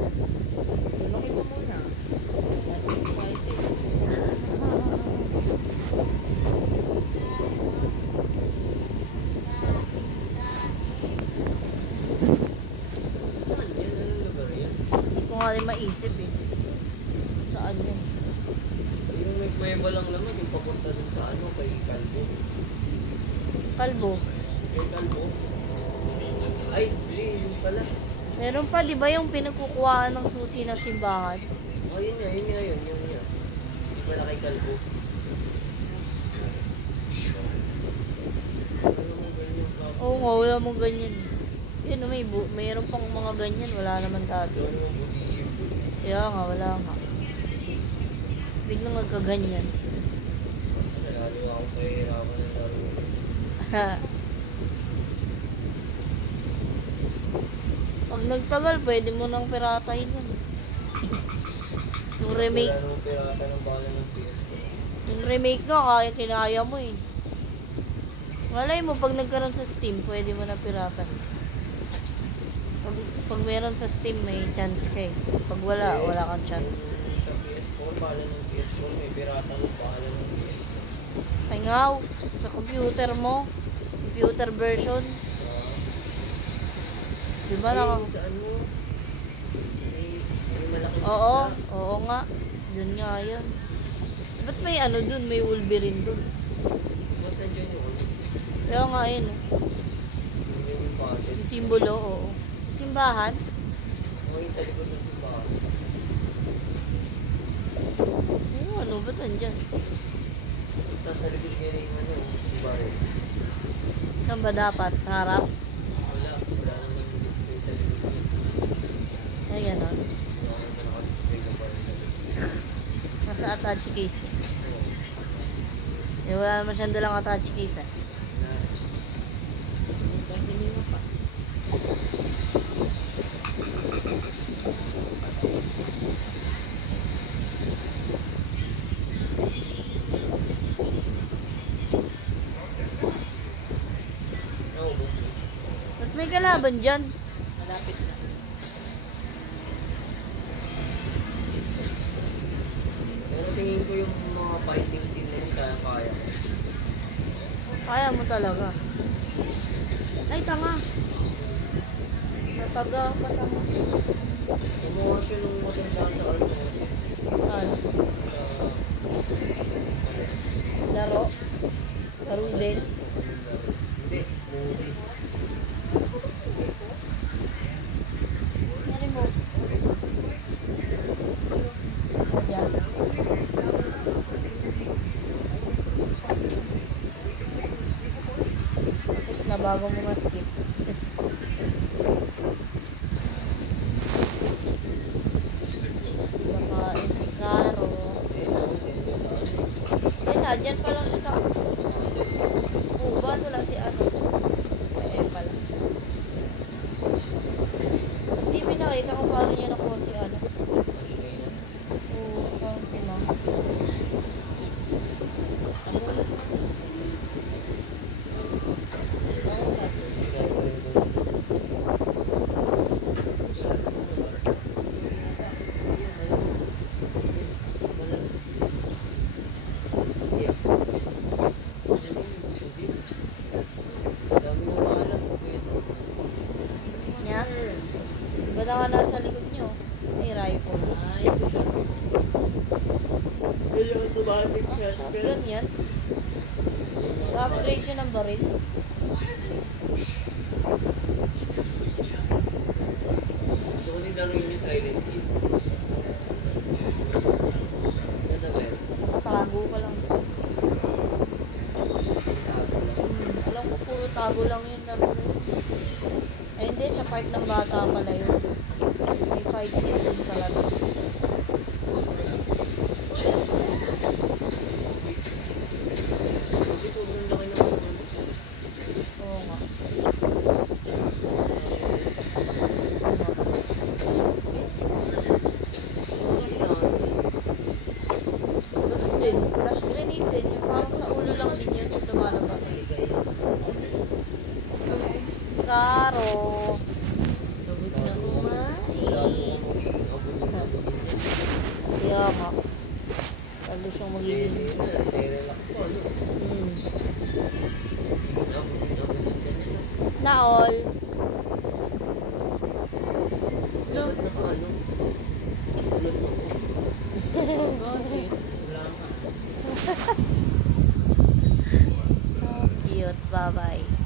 Tulungin mo muna. I'm excited. Saan yan? Anong lugar yan? Hindi ko nga rin maisip eh. Saan yan? Yung may balang naman, yung papunta dun sa ano, kay Calvo. Kalbo. Kay Calvo? Ay, hindi, yun pala. Meron pa, di ba yung pinagkukuhaan ng susi ng simbahan? Oh, yun nga, yun. Hindi pala kay Calvo. Ano mo ganyan klase? Oo nga, wala mong ganyan. Yun, mayroon pang mga ganyan, wala naman dati. Doon mo Buddhism. Kaya nga, wala nga. Biglang nagkaganyan. Nalalo ako kahirapan ng laro. Pag nagtagal, pwede mo nang piratahin yun. Yung remake, Wala nang pirata ng bala ng PS4. yung remake nga, kinaya mo eh. Malay mo, pag nagkaroon sa Steam, pwede mo na piratahin. Pag meron sa Steam, may chance ka eh. Pag wala, wala kang chance. Sa PS4, bala ng PS4, may pirata ng bala ng PS4. Tingaw, sa computer mo, computer version. Diba na? Saan mo? May malaking Oo, isda. oo nga. Dun nga yun. Ba't may ano dun? May Wolverine dun. Ba't nandiyan yung ano? Kaya nga yun. Nandiyan yung puzzle. Yung simbolo, oo. Simbahan? Okay, sa likod ng simbahan. Oo, ano ba't andyan? Tapos nasa likod niya rin yung ano, yung barrel. Saan ba dapat? Sa harap? Wala naman yung display sa likod niya. Ay, gano'n. Wala naman naka-display ng barrel sa likod. Nasa attach case. Ayun. Eh, wala naman siyang dalang attach case eh. Na, Continue mo pa. naubos na. Ba't may kalaban dyan? Malapit na. Pero tingin ko yung mga fighting scene na yun, kaya-kaya. Kaya mo talaga. Ay, tanga. Nataga pa tanga. Gumawa siya nung maganda sa ano. Ano? Laro? Laro din? Hindi, movie. Ano mo? Ayan. Tapos na bago mo ma-skip. Nakain si Caro. Eh, dyan pa lang siya sa Cuba. Wala si ano. Eh, pala. Hindi mo nakita kung paano niya nakuha si ano. Oo, parang pinang. Namulas na. Namulas. Niya? Ba't nga nasa likod niyo? May rifle. Ay, Yung automatic shotgun. Ganyan. Upgrade siya ng baril. Gusto ko din laruin yung Silent Hill. Ganda ba yun? Nakatago ka lang. Alam ko puro tago lang yun laro. Ay hindi, sa part ng bata pala yun. May fight scene din talaga. Hindi, sobrang laki ng mundo. Oo nga. Tapos din, flash grenade din. Yung parang sa ulo lang din yun. Lumalabas. Karo. Tapos na kumain. tama. Lalo siyang magiging... Hindi na, relax ko, ano. Hmm. Hindi ako ganito. Naol. Dapat naka ano. Ulot mo. Bakit? Wala nga. Cute. Bye-bye.